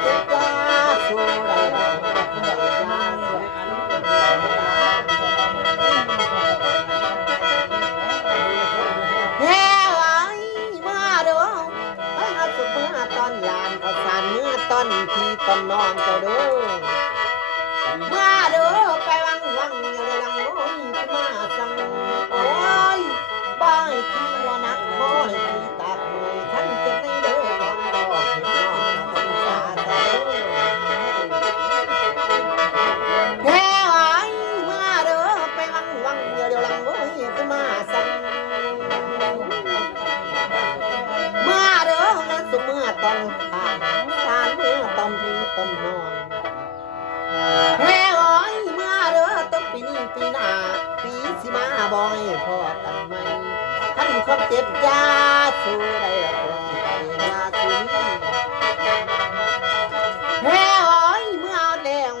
เก็บยาสูได้ยาแฮ่ไว้มาเด้อไปหาสุเมื่อตอนลานก็สานเมื่อตอนพี่ตอนน้องเจ้าเด้อมาเด้อไปวังอย่าเลยลังโอ้ยมาสั่งโอ้ยบ้ายที่ละนักโอ้ยที่ตากเมยท่านจะไม่เด้อทองดอกเห็นน้องสงสารเด้อแฮ่ไว้มาเด้อไปวังอย่าเดี๋ยวลังโอ้ยมาสั่งมาเด้อมาสุเมื่อตอนผ่านสานเมื่อตอนพี่ตอนน้องแฮ่โอ้ยมาเด้อต้องปีนี้ปีหน้าปีสิมาบ่อยพอกันไหมท่านคนเจ็บยาสู้ได้คนไปมาสู้นี้แฮ่โอ้ยเมื่อแล้ว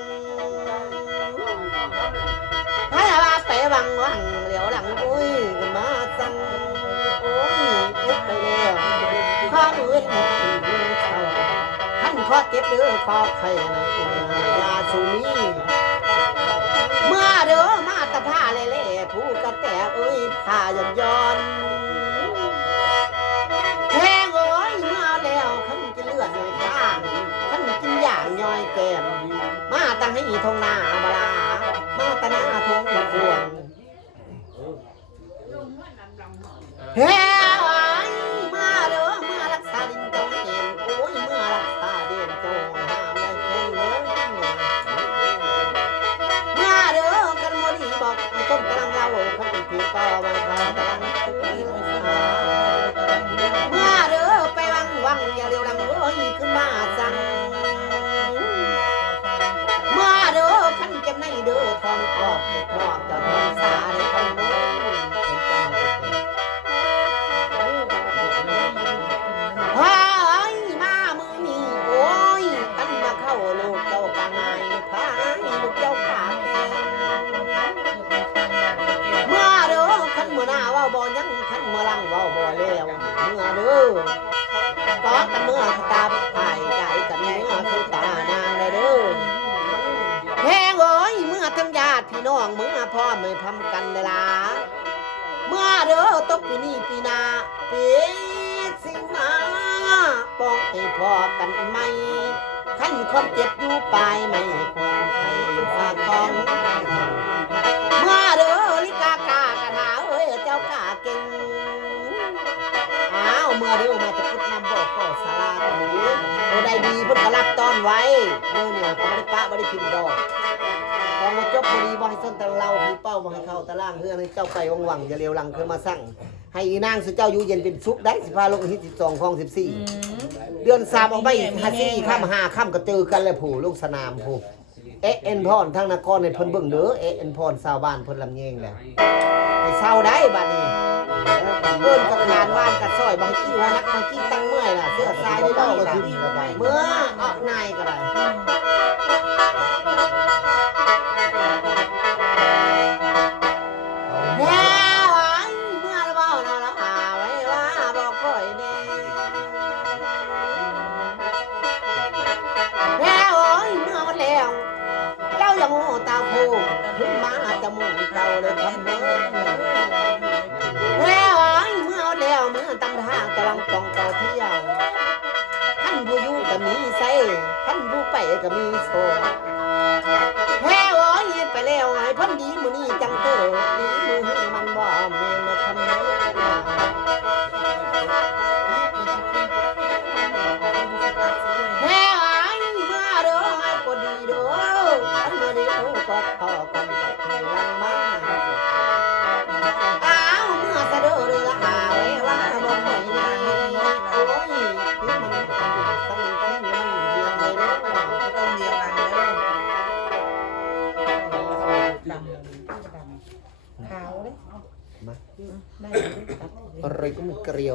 ถ้าว่าไปวังเหลียวหลังอุ้ยกันมาสั่งโอ้ยเจ็บไปแล้วข้ออื่นท่านข้อเจ็บเด้อข้อไข้ในยาสูนี้เมื่อเด้อมาตะผ้าเล่ๆผู้กระแตเอ้ยผ้าย้อนแทงโอ้ยเมื่อแล้วขันกินเลือดย่อยข้างขันกินอย่างย่อยแก้มมาตั้งให้ทงหน้าบลามาตะหน้าทงพวงเฮ้ยมาเด้อเมื่อรักษาดินเจ้าเห็นโอ้ยเมื่อรักษาเด่นเจ้าห้ามได้แค่เลยมาเด้อกันโมดีบอกต้นกำลังเล่าเขาเป็นผีป่าวันพากำลังมาเด้อไปวังอย่าเดียวดังโอ้ยขึ้นมาสั่งมาเด้อขันจะไม่เด้อทองกอดกอดจะทองสาได้ทองโอ้ยมามือนี่โอ้ยขันมาเข้าลูกเจ้ากางไงพายลูกเจ้าขาแก่เมื่อเด้อขันเมื่อหน้าว่าบ่ยังขันเมื่อลังว่าบ่แล้วเมื่อเด้อก็กันเมื่อตาไผ่ใจกันเมื่อคือตานางเลยเด้อแห้งโอ้ยเมื่อทั้งญาติพี่น้องเมื่อพ่อไม่ทำกันเลยล่ะเมื่อเด้อตกปีนี้ปีหน้าปีสิมาป้องให้พอกันไหมขั้นความเจ็บอยู่ปลายไม่ความใครฝากกองเมื่อเด้อลิกากากระถาเอ้ยเจ้ากาเก่งอ้าวเมื่อเด้อมาจะพุทธนำบอกก็สาราตรงนี้โอ้ได้ดีพุทธรับต้อนไว้เมื่อเนี่ยก็ไม่ได้ปะไม่ได้พิมพ์ดอกพอมาจบพอดีบ่ให้ส้นตะเล่าพี่เป้าบ่ให้เข้าตะล่างเพื่อให้เจ้าไปวังอย่าเร็วหลังขึ้นมาสั่งให้อีนางสุเจ้าอยู่เย็นเป็นสุขได้15 ลงที่12 ของ 14เดือน3ออกไป54ค่ำ5ค่ำก็เจอกันแล้วผู้ลูกสนามผู้เอ็นพรทั้งนครในเพิ่นเบิ่งเด้อเอ็นพรชาวบ้านเพิ่นลำแยงแล้วให้เศร้าได้บัดนี้เอิ้นกะขานว่านกะซอยบางขี้ว่านักบางขี้ตั้งเมื่อยล่ะเสื้อทรายได้ดอกล่ะเมื่อออกนายก็ได้แฮ่ไว้เมื่อละเบ้าน่ะละหาไว้ว่าบอกค่อยแน่แฮ่โอ้ยเมื่อมันแล้วเจ้าอย่าโง่ตาโพขึ้นมาจมูกเจ้าเลยทำเด้อแฮ่ไว้เมื่อแล้วเมื่อตำทางกำลังต้องเจ้าเที่ยวท่านผู้อยู่ก็มีไส้ท่านผู้ไปก็มีโซ่แฮ่โอ้ยไปแล้วให้พ้นดีมือนี้จังเตอดีมือให้มันบ่แม่มาทำเด้อแฮ่ไว้เมื่อเด้อให้ก็ดีเด้อท่านเมื่อดีโอ้ก็พอกันให้ลังมาอ้าวเมื่อสะเด้อเด้อละหาไว้ว่าบ่ค่อยนานโอ้ยที่มันตั้งที่มันเรียงเลยเด้อต้องเรียงลังเด้อดำขาวเลยมาได้อะไรก็มันเกลียว